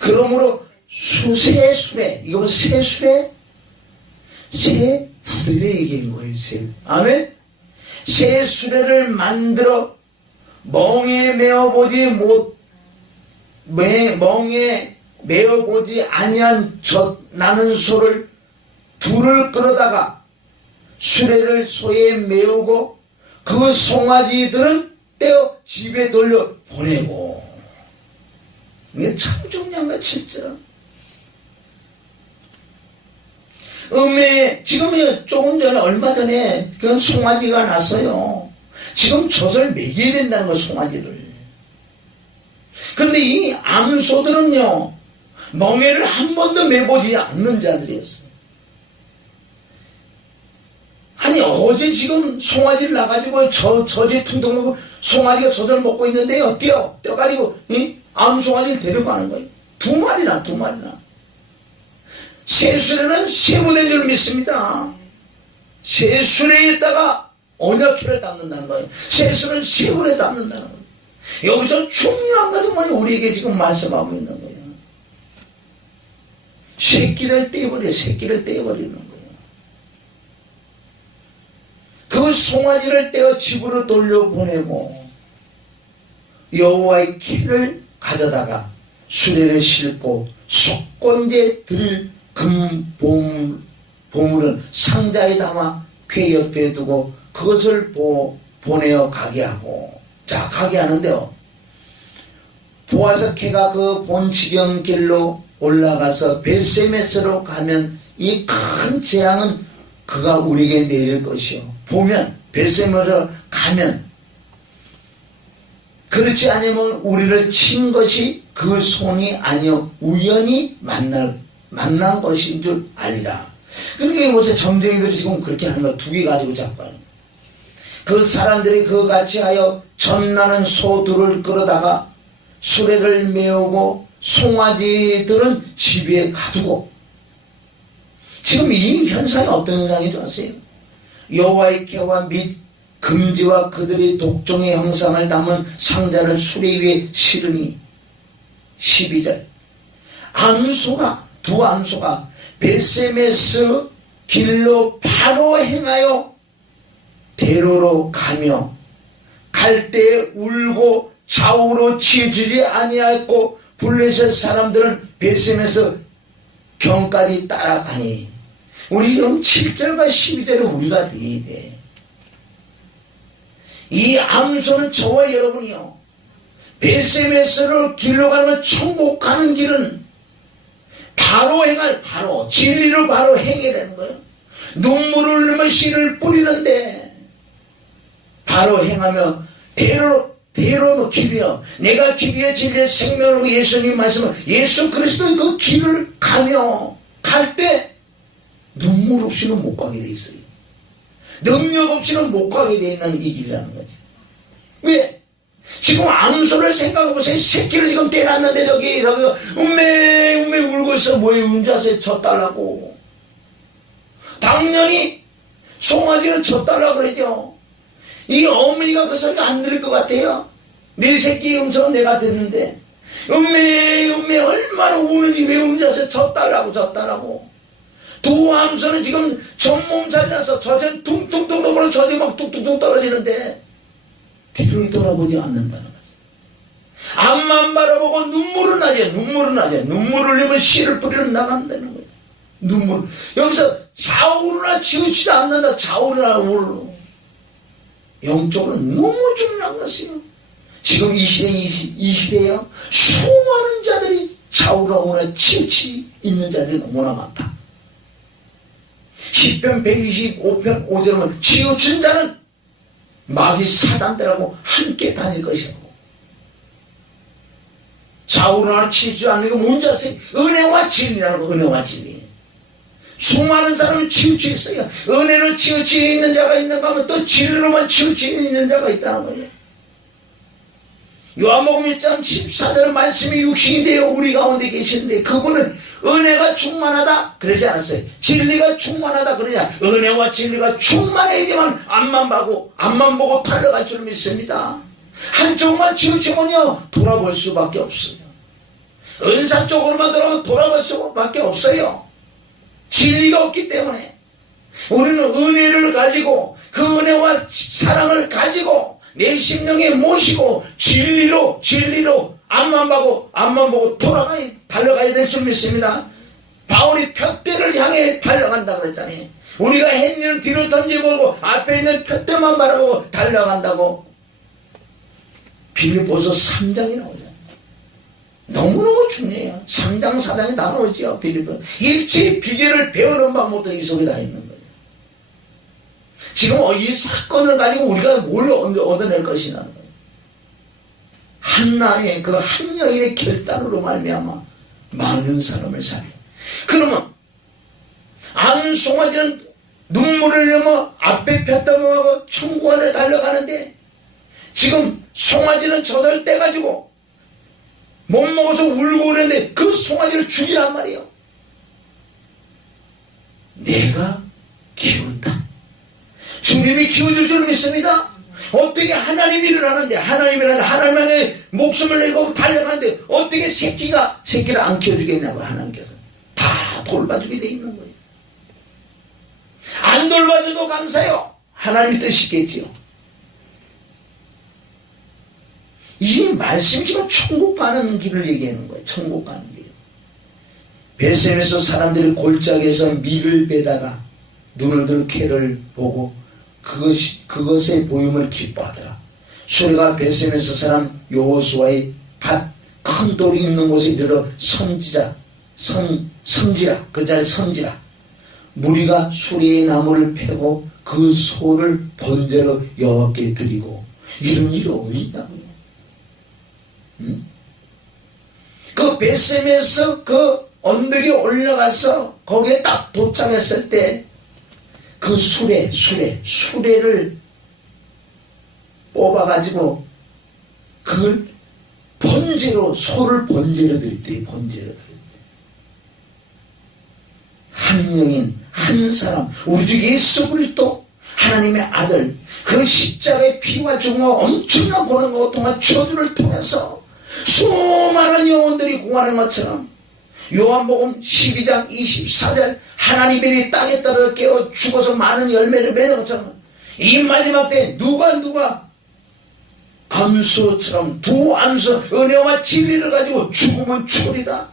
그러므로 수레 이거 무슨 새 부대를 얘기한 거예요. 아멘. 새 수레를 만들어 멍에 메어보지 아니한 나는 소를 둘을 끌어다가 수레를 소에 메우고 그 송아지들은 떼어 집에 돌려 보내고. 이게 참 중요한 거야. 7절 지금 조금 전에 얼마 전에 그 송아지가 났어요. 지금 젖을 먹여야 된다는 거. 송아지를. 근데 이 암소들은요 멍에를 한 번도 매보지 않는 자들이었어요. 아니 어제 지금 송아지를 나가지고 젖이 퉁퉁하고 송아지가 젖을 먹고 있는데요 떼어가지고 암송아지를 데려가는 거예요. 2마리나 새수레는 세부된 줄 믿습니다. 새수레에다가 언약궤를 담는다는 거예요. 새수레는 세부에 담는다는 거예요. 여기서 중요한 것은 우리에게 지금 말씀하고 있는 거예요. 새끼를 떼어버리는 거예요. 그 송아지를 떼어 집으로 돌려보내고 여호와의 키를 가져다가 수레를 싣고 속건제 드릴 보물은 상자에 담아 궤 옆에 두고 그것을 보내어 가게 하고. 자 가게 하는데요 보아서 궤가 그 본지경길로 올라가서 벳세메스로 가면 이 큰 재앙은 그가 우리에게 내릴 것이요. 보면 베세메로 가면, 그렇지 않으면 우리를 친 것이 그 손이 아니요 우연히 만난 것인 줄 아니라. 그러니까 보세요. 점쟁이들이 지금 그렇게 하는 걸 두 개 가지고 자꾸 하는 거예요. 그 사람들이 그같이 하여 젖나는 소들을 끌어다가 수레를 메우고 송아지들은 집에 가두고. 지금 이 현상이 어떤 현상인지 아세요? 여호와의 계와 및 금지와 그들의 독종의 형상을 담은 상자를 수레 위에 실으니. 12절 두 암소가 베세메스 길로 바로 행하여 대로로 가며 갈 때 울고 좌우로 치우치지 아니하였고 블레셋 사람들은 베세메스 경까지 따라가니. 우리 지금 7절과 12절에 우리가 돼야 돼. 이 암소는 저와 여러분이요, 베세메스를 길로 가면 천국 가는 길은 바로 행할, 바로 진리를 바로 행해야 되는 거예요. 눈물을 흘리며 씨를 뿌리는데 바로 행하며 대로로 길이요, 내가 길이요 진리의 생명으로 예수님 말씀을, 예수 그리스도의 그 길을 가며 갈 때 눈물 없이는 못 가게 돼 있어요. 능력 없이는 못 가게 돼 있는 이 길이라는 거지. 왜? 지금 암소를 생각해보세요. 새끼를 지금 떼놨는데 저기 음메 울고 있어. 뭐에 운자세 젖달라고. 당연히 송아지는 젖달라고 그러죠. 이 어머니가 그 소리가 안 들릴 것 같아요. 내 새끼 음성은 내가 듣는데 음메 얼마나 우는지 왜 운자세 젖달라고. 두 암소는 지금 전몸살이라서 젖은 퉁퉁퉁 넘어는 젖이 막 뚝뚝뚝 떨어지는데 뒤를 돌아보지 않는다는 거지. 앞만 바라보고 눈물은 나죠. 눈물을 흘리면 씨를 뿌리러 나간다는 거지. 눈물. 여기서 좌우로나 치우치지 않는다. 좌우로나 우로. 영적으로 너무 중요한 것이요. 지금 이 시대에요, 수많은 자들이 좌우로나 치우치 있는 자들이 너무나 많다. 10편 125편 5절에 보면 치우친 자는 마귀 사단들하고 함께 다닐 것이라고. 좌우로나 치우치지 않는 게 뭔지 아세요? 은혜와 진리라는 거. 은혜와 진리. 수많은 사람은 치우쳐 있어요. 은혜로 치우쳐 있는 자가 있는가 하면 또 진리로만 치우쳐 있는 자가 있다는 거예요. 요한복음 1장 14절 말씀이 육신이 되어 우리 가운데 계시는데 그분은 은혜가 충만하다 그러지 않았어요. 진리가 충만하다 그러냐. 은혜와 진리가 충만해야지만 앞만 보고 달려갈 줄 믿습니다. 한쪽만 치우치면요 돌아볼 수밖에 없어요. 은사 쪽으로만 돌아볼 수밖에 없어요. 진리가 없기 때문에. 우리는 은혜를 가지고 그 은혜와 사랑을 가지고 내 심령에 모시고 진리로 앞만 보고 달려가야 될 줄 믿습니다. 바울이 푯대를 향해 달려간다 그랬잖아요. 우리가 햇니를 뒤로 던져보고 앞에 있는 푯대만 바라보고 달려간다고. 빌립보서 3장이 나오잖아요. 너무너무 중요해요. 3장 4장이 다 나오죠. 빌립보 일체의 비결을 배우는 방법도 이 속에 다 있는 거예요. 지금 이 사건을 가지고 우리가 뭘 얻어낼 것이냐는 거예요. 한나의 그 한 여인의 결단으로 말미암아 많은 사람을 살려. 그러면 암송아지는 눈물을 흘리며 앞에 폈다고 천국 안에 달려가는데 지금 송아지는 젖을 떼가지고 못 먹어서 울고 그러는데 그 송아지를 죽이란 말이에요. 내가 키운다. 주님이 키워줄 줄 믿습니다. 어떻게 하나님이 일하는데 하나님의 목숨을 내고 달려가는데 어떻게 새끼를 안 키워주겠냐고. 하나님께서 다 돌봐주게 돼 있는 거예요. 안 돌봐줘도 감사해요. 하나님의 뜻이겠지요. 이 말씀이 지금 천국 가는 길을 얘기하는 거예요. 천국 가는 길. 베셈에서 사람들이 골짜기에서 밀을 베다가 눈을 들어 캐를 보고 그것의 보임을 기뻐하더라. 수레가 베셈에서 사람 여호수아의 밭 큰 돌이 있는 곳에 이르러 선지라 그 자리에 선지라. 무리가 수레의 나무를 패고 그 소를 번제로 여호와께 드리고 이런 일이 어디 있다고요? 응? 그 베셈에서 그 언덕에 올라가서 거기에 딱 도착했을 때 그 수레를 뽑아가지고 그걸 소를 번제로 드렸대요. 번제로 드렸대. 한 영인, 한 사람, 우리 주 예수 그리스도 하나님의 아들, 그 십자가의 피와 죽음과 엄청난 고난과 고통과 저주를 통해서 수많은 영혼들이 구원한 것처럼 요한복음 12장 24절 하나님이 땅에 떨어져 깨어 죽어서 많은 열매를 맺는 것처럼 이 마지막 때 누가 암소처럼 두 암소 은혜와 진리를 가지고 죽으면 초리다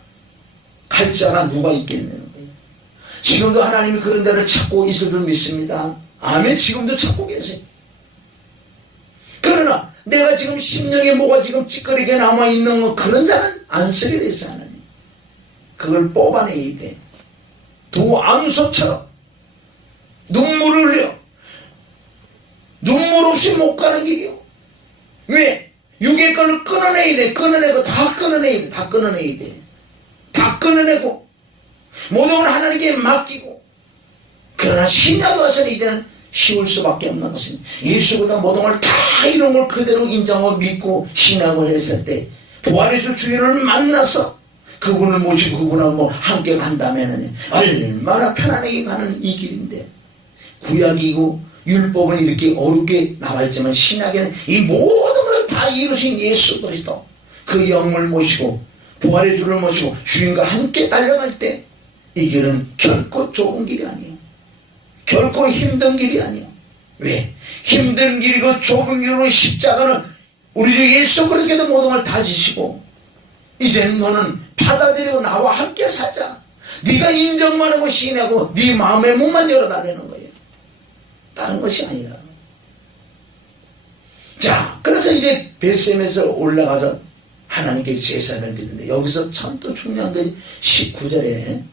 갈 자가 누가 있겠냐는 거예요. 지금도 하나님이 그런 데를 찾고 있을 줄 믿습니다. 아멘. 지금도 찾고 계세요. 그러나 내가 지금 심령에 뭐가 지금 찌끄리게 남아있는 거 그런 자는 안 쓰게 돼 있어. 하나님 그걸 뽑아내야 돼. 두 암소처럼 눈물을 흘려. 눈물 없이 못 가는 길이요. 왜? 육의 걸을 끊어내야 돼. 끊어내고 다 끊어내야 돼. 다 끊어내야 돼. 다 끊어내고 모든 걸 하나님께 맡기고. 그러나 신약에 와서는 이제는 쉬울 수밖에 없는 것입니다. 예수보다 모든 걸 다 이런 걸 그대로 인정하고 믿고 신앙을 했을 때 부활의 주 주님을 만나서 그분을 모시고 그분하고 함께 간다면 얼마나 편안하게 가는 이 길인데 구약이고 율법은 이렇게 어렵게 나와있지만 신약에는 이 모든 걸 다 이루신 예수 그리스도 그 영을 모시고 부활의 주를 모시고 주님과 함께 달려갈 때 이 길은 결코 좁은 길이 아니에요. 결코 힘든 길이 아니에요. 왜? 힘든 길이고 좁은 길이고 십자가는 우리 주 예수 그리스도께서 모든 걸 다 지시고 이제는 너는 받아들이고 나와 함께 살자. 네가 인정만 하고 시인하고 네 마음의 문만 열어달라는 거예요. 다른 것이 아니라. 자, 그래서 이제 벳셈에서 올라가서 하나님께 제사를 드리는데 여기서 참 또 중요한 게 19절에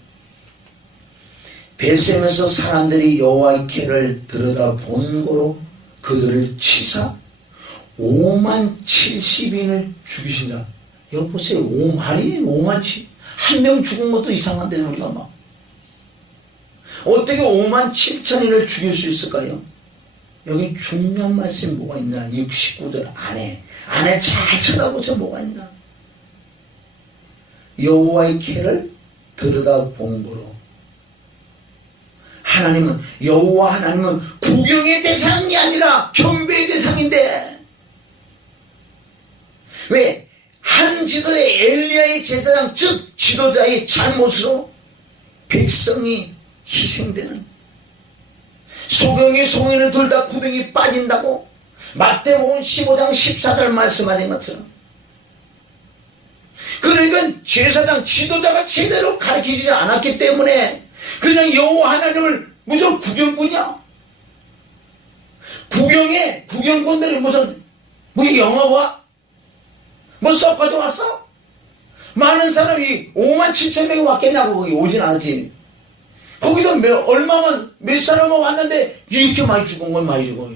벳셈에서 사람들이 여호와의 궤를 들여다본 거로 그들을 치사 5만 70인을 죽이신다. 여보세요. 5만 7. 한 명 죽은 것도 이상한데 우리가 막 어떻게 5만 7천인을 죽일 수 있을까요? 여기 중요한 말씀이 뭐가 있나? 69절 안에 잘 쳐다보자. 뭐가 있나? 여호와의 궤를 들여다본 거로 하나님은 여호와 하나님은 구경의 대상이 아니라 경배의 대상인데 왜? 한 지도의 엘리야의 제사장 즉 지도자의 잘못으로 백성이 희생되는 소경이 송이는 둘 다 구덩이 빠진다고 마태복음 15장 14절 말씀하신 것처럼 그러니까 제사장 지도자가 제대로 가르치지 않았기 때문에 그냥 여호와 하나님을 무슨 구경꾼이야. 구경꾼들이 무슨 영화 봐? 뭐 썩어져 왔어? 많은 사람이 5만 7천 명이 왔겠냐고 거기 오진 않았지. 거기도 몇 사람은 왔는데 이렇게 많이 죽은 건 많이 죽어요.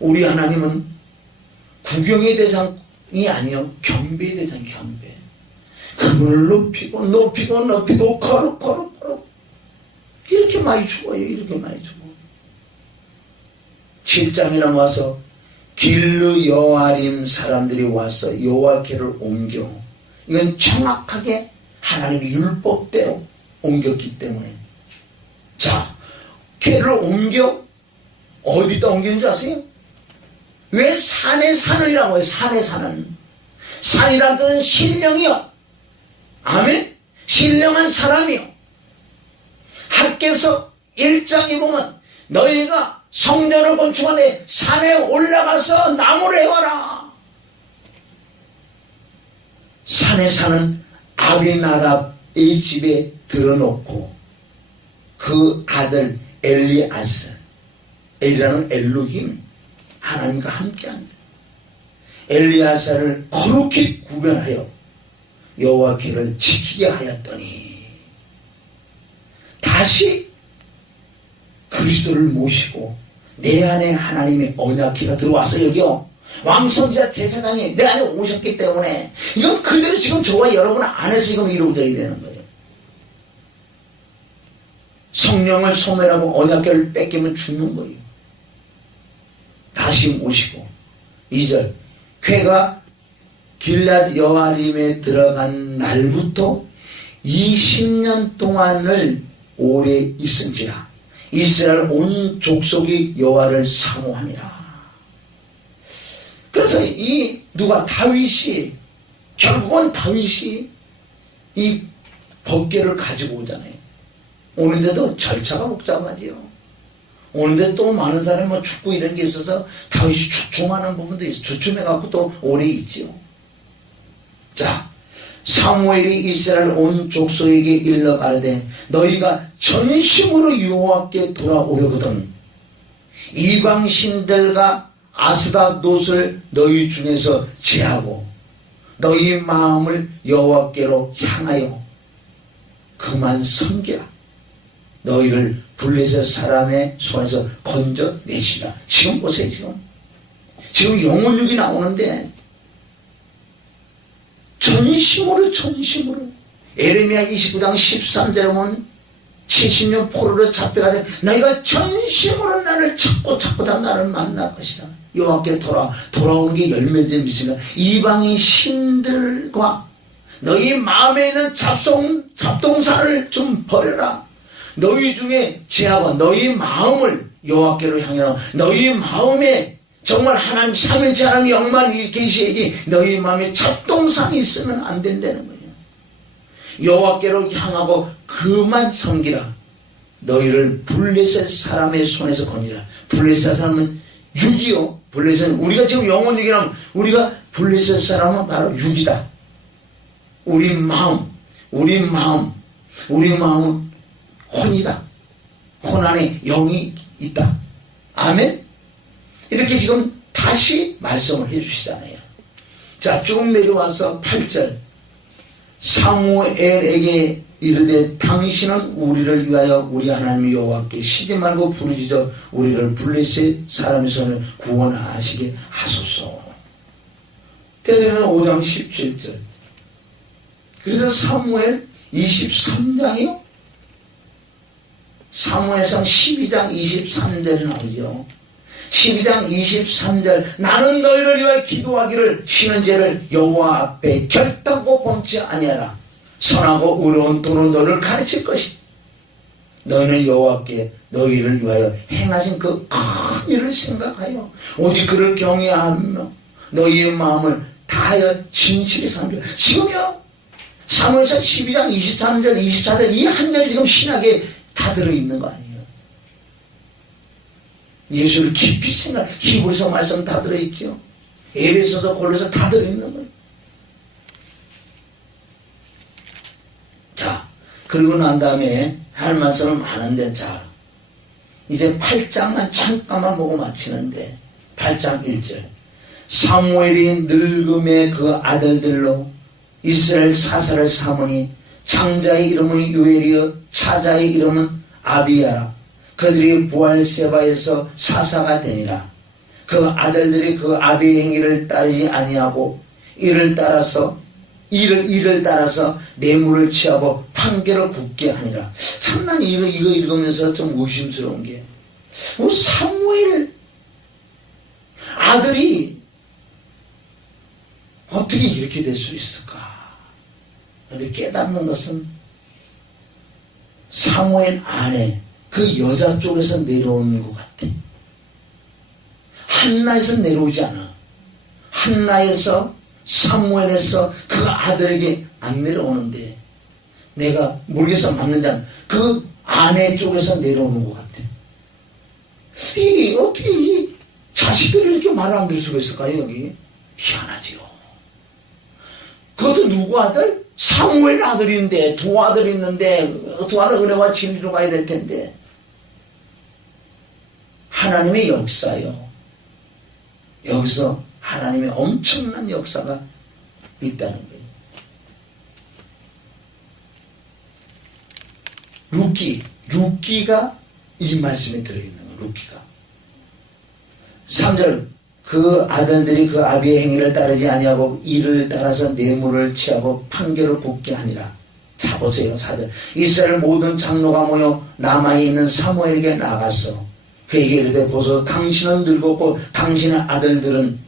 우리 하나님은 구경의 대상이 아니요 경배의 대상. 경배. 그분을 높이고 거룩 이렇게 많이 죽어요. 이렇게 많이 죽어. 7장에 넘어와서 길르 여아림 사람들이 와서 여호와께를 옮겨. 이건 정확하게 하나님의 율법대로 옮겼기 때문에. 자, 궤를 옮겨 어디다 옮기는 줄 아세요? 왜 산의 산을이라고 해요? 산의 산은. 산이라는 뜻은 신령이요. 아멘? 신령한 사람이요. 학개서 1장에 보면 너희가 성전을 건축하는데 산에 올라가서 나무를 해와라. 산에 사는 아비나답의 집에 들어놓고 그 아들 엘리아스, 엘이라는 엘로힘 하나님과 함께한 엘리아사를 거룩히 구별하여 여호와 궤를 지키게 하였더니 다시 그리스도를 모시고 내 안에 하나님의 언약궤가 들어왔어요. 여기요. 왕성지자 제사장이 내 안에 오셨기 때문에 이건 그대로 지금 저와 여러분 안에서 지금 이루어져야 되는 거예요. 성령을 소멸하고 언약궤를 뺏기면 죽는 거예요. 다시 모시고 2절 궤가 길랏 여아림에 들어간 날부터 20년 동안을 오래 있은지라 이스라엘 온 족속이 여호와를 사모하니라. 그래서 이 누가 다윗이 결국은 다윗이 이 법궤를 가지고 오잖아요. 오는데도 절차가 복잡하지요. 오는데 또 많은 사람이 뭐 축구 이런 게 있어서 다윗이 주춤하는 부분도 있어. 주춤해갖고 또 오래 있지요. 자, 사무엘이 이스라엘 온 족속에게 일러 가르되 너희가 전심으로 여호와께 돌아오려거든 이방 신들과 아스다롯을 너희 중에서 제하고 너희 마음을 여호와께로 향하여 그만 섬기라. 너희를 블레셋 사람의 손에서 건져내시라. 지금 보세요. 지금 영혼육이 나오는데 전심으로 에레미야 29장 13절에 보면 70년 포로로 잡혀가는 너희가 전심으로 나를 찾고 다 나를 만날 것이다. 여호와께 돌아오는 게 열매들 믿습니다. 이방인 신들과 너희 마음에 있는 잡동사를 좀 버려라. 너희 중에 제하고 너희 마음을 여호와께로 향하라. 너희 마음에 정말 하나님 삼일째 하나님 영만 계시에게 너희 마음에 잡동상이 있으면 안 된다는 거예요. 여호와께로 향하고 그만 섬기라. 너희를 블레셋 사람의 손에서 건지라. 블레셋 사람은 육이요. 블레셋은 우리가 지금 영혼 육이라면 우리가 블레셋 사람은 바로 육이다. 우리 마음은 혼이다. 혼 안에 영이 있다. 아멘. 이렇게 지금 다시 말씀을 해주시잖아요. 자, 쭉 내려와서 8절 사무엘에게 이르되 당신은 우리를 위하여 우리 하나님 여호와께 쉬지 말고 부르짖어 우리를 블레셋 사람의 손에 구원하시게 하소서. 대사로니가 5장 17절. 그래서 사무엘 23장이요. 사무엘상 12장 23절에 나오죠. 12장 23절 나는 너희를 위하여 기도하기를 쉬는 죄를 여호와 앞에 결단코 범치 아니하라. 선하고 의로운 도로 너를 가르칠 것이 너희는 여호와께 너희를 위하여 행하신 그 큰 일을 생각하여 오직 그를 경외하며 너희의 마음을 다하여 진실히 섬겨. 지금요 사무엘상 12장 23절 24절 이 한 절 지금 신약에 다 들어있는 거 아니에요. 예수를 깊이 생각, 히브리서 말씀 다 들어있죠. 에베소서 골로서 다 들어있는 거예요. 자, 그러고 난 다음에 할 말씀은 많은데, 자, 이제 8장만 잠깐만 보고 마치는데, 8장 1절. 사무엘이 늙음의 그 아들들로 이스라엘 사사를 삼으니 장자의 이름은 요엘이요 차자의 이름은 아비야라. 그들이 부알세바에서 사사가 되니라. 그 아들들이 그 아비의 행위를 따르지 아니하고 이를 따라서 뇌물을 취하고 판결을 굳게 하니라. 참 난 이거 읽으면서 좀 의심스러운 게 사무엘 아들이 어떻게 이렇게 될 수 있을까? 근데 깨닫는 것은 사무엘 아내 그 여자 쪽에서 내려오는 것 같아. 한나에서 내려오지 않아. 한나에서 사무엘에서 그 아들에게 안 내려오는데 내가 모르겠어 맞는지 그 아내 쪽에서 내려오는 것 같아. 어떻게 이 자식들이 이렇게 말을 안 들을 수가 있을까요? 여기 희한하지요. 그것도 누구 아들? 사무엘 아들인데 두 아들이 있는데 두 아들 은혜와 진리로 가야 될 텐데 하나님의 역사요. 여기서 하나님의 엄청난 역사가 있다는 거예요. 루키가 이 말씀이 들어있는 거예요. 루키가 3절 그 아들들이 그 아비의 행위를 따르지 아니하고 이를 따라서 뇌물을 취하고 판결을 굽게 하니라. 자 보세요. 4절 이스라엘 모든 장로가 모여 라마에 있는 사무엘에게 나갔어. 그에게 이르되 보소 당신은 늙었고 당신의 아들들은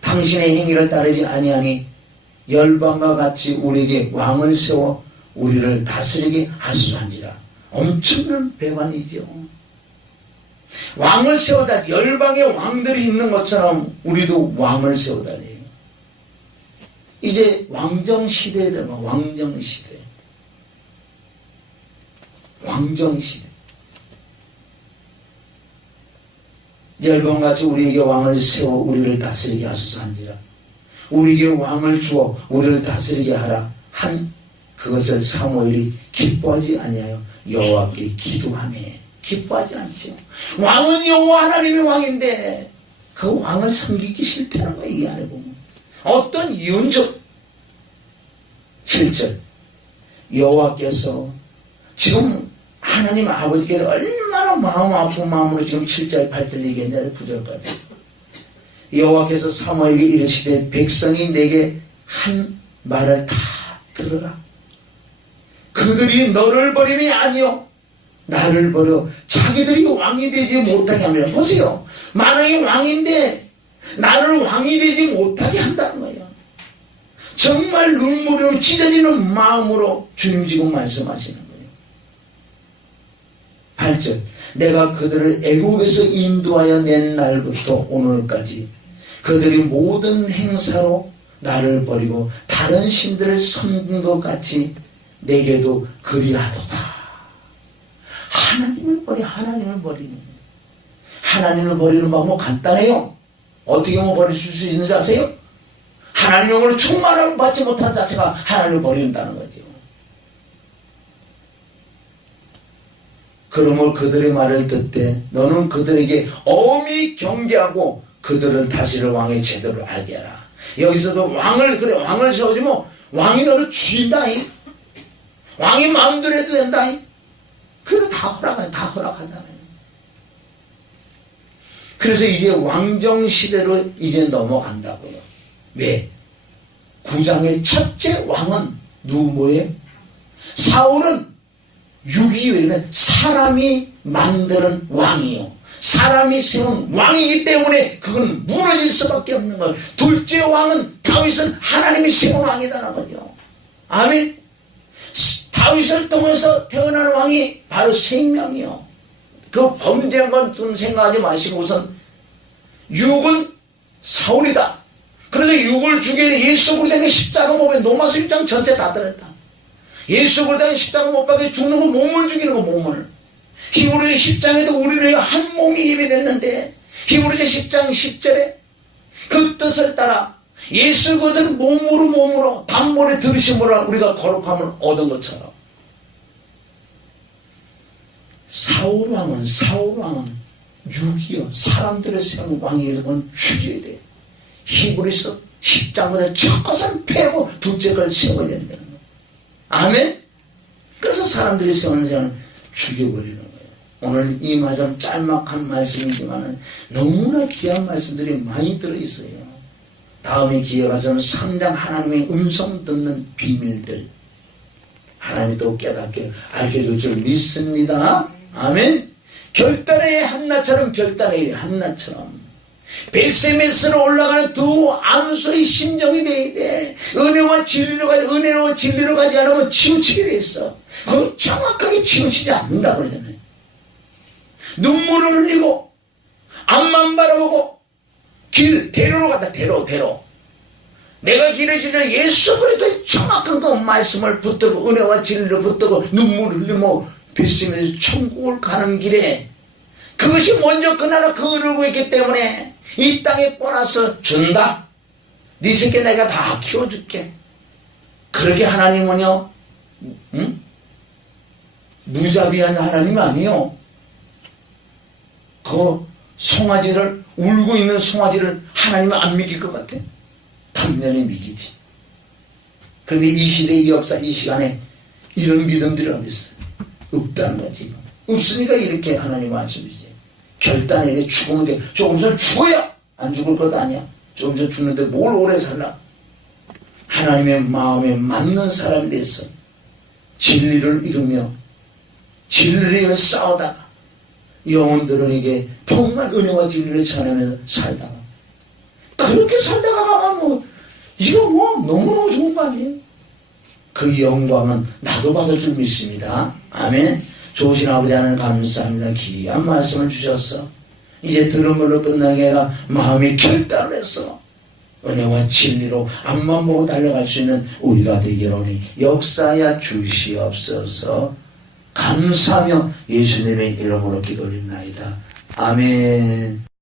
당신의 행위를 따르지 아니하니 열방과 같이 우리에게 왕을 세워 우리를 다스리게 하소서한지라. 엄청난 배반이죠. 왕을 세워다 열방의 왕들이 있는 것처럼 우리도 왕을 세워다니요. 이제 왕정시대에 들어가. 왕정시대 열방같이 우리에게 왕을 세워 우리를 다스리게 하소서한지라. 우리에게 왕을 주어 우리를 다스리게 하라 한 그것을 사무엘이 기뻐하지 아니하여 여호와께 기도하매. 기뻐하지 않지요. 왕은 여호와 하나님의 왕인데 그 왕을 섬기기 싫다는 거예요. 이 안에 보면 어떤 이윤적 7절 여호와께서 지금 하나님 아버지께서 얼마나 마음 아픈 마음으로 지금 7절 8절 얘기했냐를 9절까지 여호와께서 사무엘에게 이르시되 백성이 내게 한 말을 다 들으라. 그들이 너를 버림이 아니요 나를 버려 자기들이 왕이 되지 못하게 합니다. 보세요. 만왕의 왕인데 나를 왕이 되지 못하게 한다는 거예요. 정말 눈물로 찢어지는 마음으로 주님 지금 말씀하시는 거예요. 8절 내가 그들을 애굽에서 인도하여 낸 날부터 오늘까지 그들이 모든 행사로 나를 버리고 다른 신들을 섬긴 것 같이 내게도 그리하도다. 하나님을 하나님을 버리는 거예요. 하나님을 버리는 방법 간단해요. 어떻게 하면 버리실 수 있는지 아세요? 하나님으로 충만함을 받지 못하는 자체가 하나님을 버린다는 거죠. 그러므로 그들의 말을 듣되 너는 그들에게 엄히 경계하고 그들을 다스릴 왕의 제도를 알게 하라. 여기서도 왕을 세우지 뭐 왕이 너를 죽인다잉. 왕이 마음대로 해도 된다잉. 그래도 다 허락하잖아요. 그래서 이제 왕정시대로 이제 넘어간다고요. 왜? 9장의 첫째 왕은 누구예요? 사울은 유기요에는 사람이 만드는 왕이요. 사람이 세운 왕이기 때문에 그건 무너질 수밖에 없는 거예요. 둘째 왕은 다윗은 하나님이 세운 왕이다라는 거죠. 아멘. 다윗을 통해서 태어난 왕이 바로 생명이요. 그 범죄한 건 좀 생각하지 마시고 우선 육은 사울이다. 그래서 육을 죽여 예수 그리스도의 십자가 몸에 로마서 1장 전체 다 들었다. 예수 그리스도의 십자가 못 박혀 죽는 거 몸을 죽이는 거 몸을. 히브리서 10장에도 우리를 위해 한 몸이 예비됐는데 히브리서 10장 10절에 그 뜻을 따라 예수 그리스도의 몸으로 단번에 들으심으로 우리가 거룩함을 얻은 것처럼 사울왕은 육이요 사람들을 세운 왕이건 죽여야 돼. 히브리서 10장보다 첫 것은 패고 둘째 걸 세워야 된다는 거예요. 아멘. 그래서 사람들이 세우는 세우는 죽여버리는 거예요. 오늘 이 말씀 짤막한 말씀이지만 너무나 귀한 말씀들이 많이 들어있어요. 다음에 기회가 저는 3장 하나님의 음성 듣는 비밀들 하나님이 또 깨닫게 알게 될 줄 믿습니다. 아멘. 결단의 한나처럼 베세메스로 올라가는 두 암소의 심정이 돼야 돼. 은혜로 진리로 가지 않으면 치우치게 돼 있어. 그건 정확하게 치우치지 않는다 그러잖아요. 눈물을 흘리고 앞만 바라보고 대로로 갔다. 대로 내가 길을 지르는 예수 그리스도의 정확한 그 말씀을 붙들고 은혜와 진리를 붙들고 눈물을 흘리며 베세메스 천국을 가는 길에 그것이 먼저 그나라 그 은혜를 구했기 때문에 이 땅에 보너스 준다. 네 새끼 내가 다 키워줄게. 그렇게 하나님은요 무자비한 하나님 아니요. 그 송아지를 울고 있는 송아지를 하나님은 안 믿길 것 같아? 당연히 믿기지. 그런데 이 시대 이 역사 이 시간에 이런 믿음들이 어디 있어? 없다는 거지. 없으니까 이렇게 하나님 말씀이지. 결단해야 돼. 죽으면 조금 전 죽어야 안 죽을 것 아니야. 조금 전 죽는데 뭘 오래 살라. 하나님의 마음에 맞는 사람이 돼서 진리를 이루며 진리를 위해 싸우다가 영혼들에게 정말 은혜와 진리를 전하면서 살다가 그렇게 살다가 가면 뭐 이거 뭐 너무너무 좋은 거 아니에요? 그 영광은 나도 받을 줄 믿습니다. 아멘. 좋으신 아버지 하나님 감사합니다. 귀한 말씀을 주셨어. 이제 들은 걸로 끝나게 아니라 마음이 결단을 했어. 은혜와 진리로 앞만 보고 달려갈 수 있는 우리가 되기로니 역사야 주시옵소서. 감사하며 예수님의 이름으로 기도드립니다. 아멘.